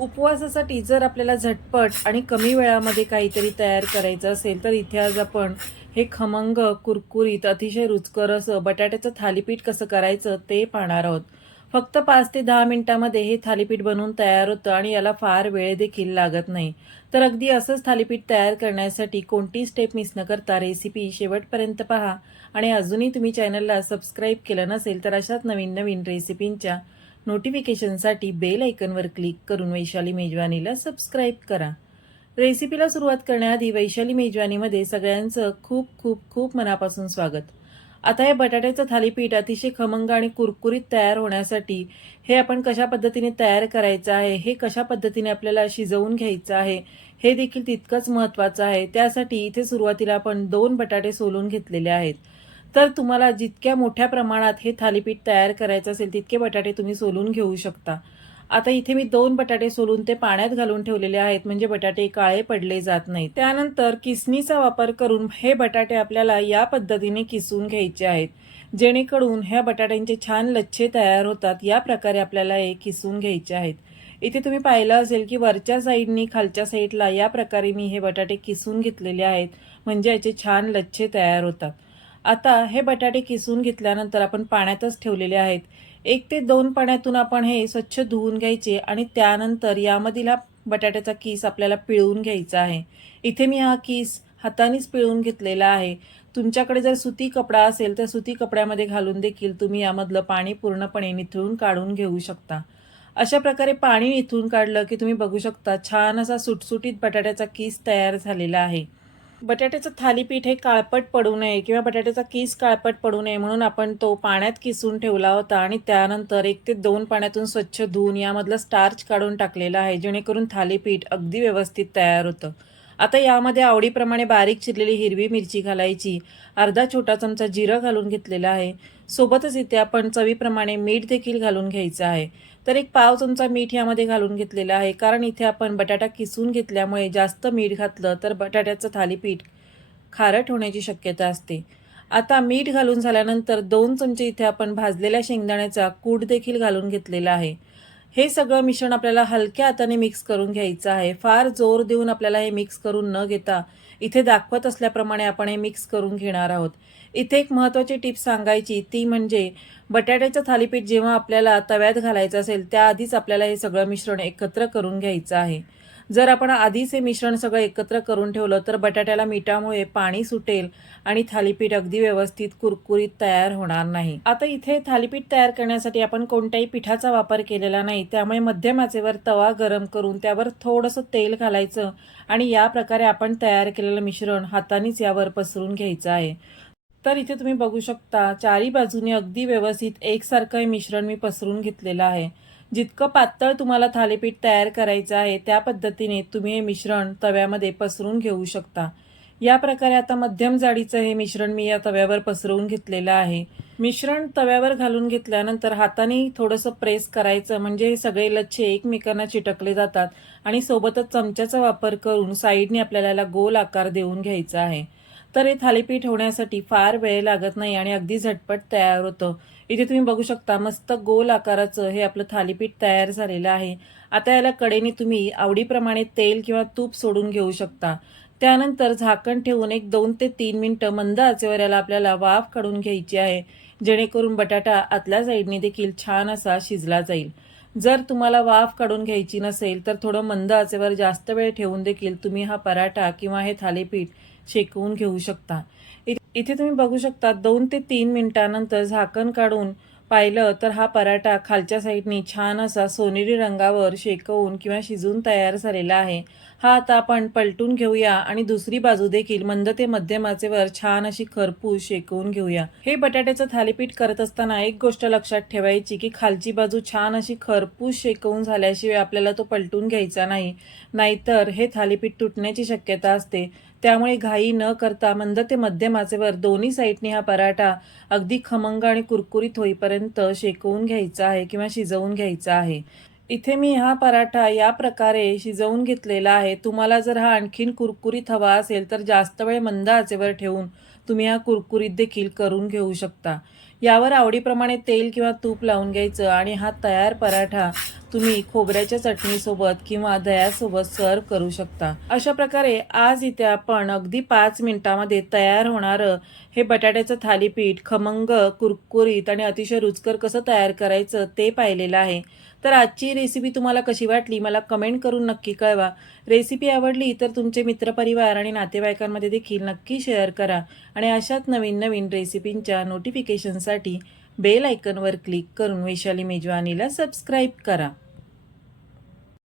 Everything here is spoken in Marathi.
उपवासासाठी जर आपल्याला झटपट आणि कमी वेळामध्ये काहीतरी तयार करायचं असेल तर इथे आज आपण हे खमंग कुरकुरीत अतिशय रुचकर असं बटाट्याचं थालीपीठ कसं करायचं ते पाहणार आहोत. फक्त पाच ते दहा मिनिटामध्ये हे थालीपीठ बनवून तयार होतं आणि याला फार वेळ देखील लागत नाही. तर अगदी असंच थालीपीठ तयार करण्यासाठी कोणती स्टेप मिस न करता रेसिपी शेवटपर्यंत पहा. आणि अजूनही तुम्ही चॅनलला सबस्क्राईब केलं नसेल तर अशाच नवीन नवीन रेसिपींच्या नोटिफिकेशनसाठी बेल आयकनवर क्लिक करून वैशाली मेजवानीला सबस्क्राईब करा. रेसिपीला सुरुवात करण्याआधी वैशाली मेजवानीमध्ये सगळ्यांचं खूप खूप खूप मनापासून स्वागत. आता हे बटाट्याचं थालीपीठ अतिशय खमंग आणि कुरकुरीत तयार होण्यासाठी हे आपण कशा पद्धतीने तयार करायचं आहे हे कशा पद्धतीने आपल्याला शिजवून घ्यायचं आहे हे देखील तितकंच महत्त्वाचं आहे. त्यासाठी इथे सुरुवातीला आपण दोन बटाटे सोलून घेतलेले आहेत. तर तुम्हाला जितक्या मोठ्या प्रमाणात हे थालीपीठ तयार करायचं असेल तितके बटाटे तुम्ही सोलून घेऊ शकता. आता इथे मी दोन बटाटे सोलून ते पाण्यात घालून ठेवलेले आहेत म्हणजे बटाटे काळे पडले जात नाहीत. त्यानंतर किसणीचा वापर करून हे बटाटे आपल्याला या पद्धतीने किसून घ्यायचे आहेत. जेणेकरून ह्या बटाट्यांचे छान लच्छे तयार होतात या प्रकारे आपल्याला हे किसून घ्यायचे आहेत. इथे तुम्ही पाहिलं असेल की वरच्या साईडनी खालच्या साईडला या प्रकारे मी हे बटाटे किसून घेतलेले आहेत म्हणजे याचे छान लच्छे तयार होतात. आता हे बटाटे किसून घेतल्यानंतर आपण पाण्यातच ठेवलेले आहेत. एक ते दोन पाण्यातून आपण हे स्वच्छ धुवून घ्यायचे आणि त्यानंतर यामधील हा बटाट्याचा किस आपल्याला पिळून घ्यायचा आहे. इथे मी हा किस हातानेच पिळून घेतलेला आहे. तुमच्याकडे जर सुती कपडा असेल तर सुती कपड्यामध्ये घालून देखील तुम्ही यामधलं पाणी पूर्णपणे निथळून काढून घेऊ शकता. अशा प्रकारे पाणी निथळून काढलं की तुम्ही बघू शकता छान असा सुटसुटीत बटाट्याचा किस तयार झालेला आहे. बटाट्याचं थालीपीठ हे काळपट पडू नये किंवा बटाट्याचा किस काळपट पडू नये म्हणून आपण तो पाण्यात किसून ठेवला होता आणि त्यानंतर एक ते दोन पाण्यातून स्वच्छ धुवून यामधला स्टार्च काढून टाकलेला आहे जेणेकरून थालीपीठ अगदी व्यवस्थित तयार होतं. आता यामध्ये आवडीप्रमाणे बारीक चिरलेली हिरवी मिरची घालायची अर्धा छोटा चमचा जिरं घालून घेतलेला आहे. सोबतच इथे आपण चवीप्रमाणे मीठ देखील घालून घ्यायचं आहे. तर एक पाव चमचा मीठ यामध्ये घालून घेतलेला आहे. कारण इथे आपण बटाटा किसून घेतल्यामुळे जास्त मीठ घातलं तर बटाट्याचं थालीपीठ खारट होण्याची शक्यता असते. आता मीठ घालून झाल्यानंतर दोन चमचे इथे आपण भाजलेल्या शेंगदाण्याचा कूट देखील घालून घेतलेला आहे. हे सगळं मिश्रण आपल्याला हलक्या हाताने मिक्स करून घ्यायचं आहे. फार जोर देऊन आपल्याला हे मिक्स करून न घेता इथे दाखवत असल्याप्रमाणे आपण हे मिक्स करून घेणार आहोत. इथे एक महत्त्वाची टिप सांगायची ती म्हणजे बटाट्याचं थालीपीठ जेव्हा आपल्याला तव्यात घालायचं असेल त्याआधीच आपल्याला हे सगळं मिश्रण एकत्र करून घ्यायचं आहे. जर आपण आधीच हे मिश्रण सगळं एकत्र करून ठेवलं तर बटाट्याला मिठामुळे पाणी सुटेल आणि थालीपीठ अगदी व्यवस्थित कुरकुरीत तयार होणार नाही. आता इथे थालीपीठ तयार करण्यासाठी आपण कोणत्याही पिठाचा वापर केलेला नाही. त्यामुळे मध्यम आचेवर तवा गरम करून त्यावर थोडंसं तेल घालायचं आणि या प्रकारे आपण तयार केलेलं मिश्रण हातानेच यावर पसरून घ्यायचं आहे. तर इथे तुम्ही बघू शकता चारी बाजूने अगदी व्यवस्थित एकसारखं हे मिश्रण मी पसरून घेतलेलं आहे. जितकं पातळ तुम्हाला थालीपीठ तयार करायचं आहे त्या पद्धतीने तुम्ही हे मिश्रण तव्यामध्ये पसरून घेऊ शकता. या प्रकारे आता मध्यम जाडीचं हे मिश्रण मी या तव्यावर पसरवून घेतलेलं आहे. मिश्रण तव्यावर घालून घेतल्यानंतर हाताने थोडंसं प्रेस करायचं म्हणजे हे सगळे लच्छे एकमेकांना चिटकले जातात आणि सोबतच चमच्याचा वापर करून साईडने आपल्याला गोल आकार देऊन घ्यायचा आहे. तर हे थालीपीठ होण्यासाठी फार वेळ लागत नाही आणि अगदी झटपट तयार होतं. इथे तुम्ही बघू शकता मस्त गोल आकाराचं हे आपलं थालीपीठ तयार झालेलं आहे. आता याला कडेने तुम्ही आवडीप्रमाणे तेल किंवा तूप सोडून घेऊ शकता. त्यानंतर झाकण ठेवून एक दोन ते तीन मिनटं मंद आचेवर याला आपल्याला वाफ काढून घ्यायची आहे. जेणेकरून बटाटा आतल्या साईडने देखील छान असा शिजला जाईल. जर तुम्हाला वाफ काढून घ्यायची नसेल तर थोडं मंद आचेवर जास्त वेळ ठेवून देखील तुम्ही हा पराठा किंवा हे थालीपीठ शेकवून घेऊ शकता. इथे तुम्ही बघू शकता दोन ते तीन मिनिटानंतर झाकण काढून पाहिलं तर हा पराठा खालच्या साईडनी छान असा सोनेरी रंगावर शेकवून किंवा शिजून तयार झालेला आहे. हा आता आपण पलटून घेऊया आणि दुसरी बाजू देखील मंद ते मध्यमाचेवर छान अशी खरपूस शेकवून घेऊया. हे बटाट्याचं थालीपीठ करत असताना एक गोष्ट लक्षात ठेवायची की खालची बाजू छान अशी खरपूस शेकवून झाल्याशिवाय आपल्याला तो पलटून घ्यायचा नाही. नाहीतर हे थालीपीठ तुटण्याची शक्यता असते. त्यामुळे घाई न करता मंद ते मध्यम आचेवर दोन्ही साईडने हा पराठा अगदी खमंग आणि कुरकुरीत होईपर्यंत शेकवून घ्यायचा आहे किंवा शिजवून घ्यायचा आहे. इथे मी हा पराठा या प्रकारे शिजवून घेतलेला आहे. तुम्हाला जर हा आणखीन कुरकुरीत हवा असेल तर जास्त वेळ मंद आचेवर ठेवून तुम्ही हा कुरकुरीत देखील करून घेऊ शकता. यावर आवडीप्रमाणे तेल किंवा तूप लावून घ्यायचं आणि हा तयार पराठा तुम्ही खोबऱ्याच्या चटणीसोबत किंवा दह्यासोबत सर्व करू शकता. अशा प्रकारे आज इथे आपण अगदी पाच मिनिटामध्ये तयार होणारं हे बटाट्याचं थालीपीठ खमंग कुरकुरीत आणि अतिशय रुचकर कसं तयार करायचं ते पाहिलेलं आहे. तर आजची रेसिपी तुम्हाला कशी वाटली मला कमेंट करून नक्की कळवा. रेसिपी आवडली तर तुमचे मित्रपरिवार आणि नातेवाईकांमध्ये देखील नक्की शेअर करा. आणि अशाच नवीन नवीन रेसिपींच्या नोटिफिकेशनसाठी बेल आयकनवर क्लिक करून वैशाली मेजवानीला सबस्क्राईब करा.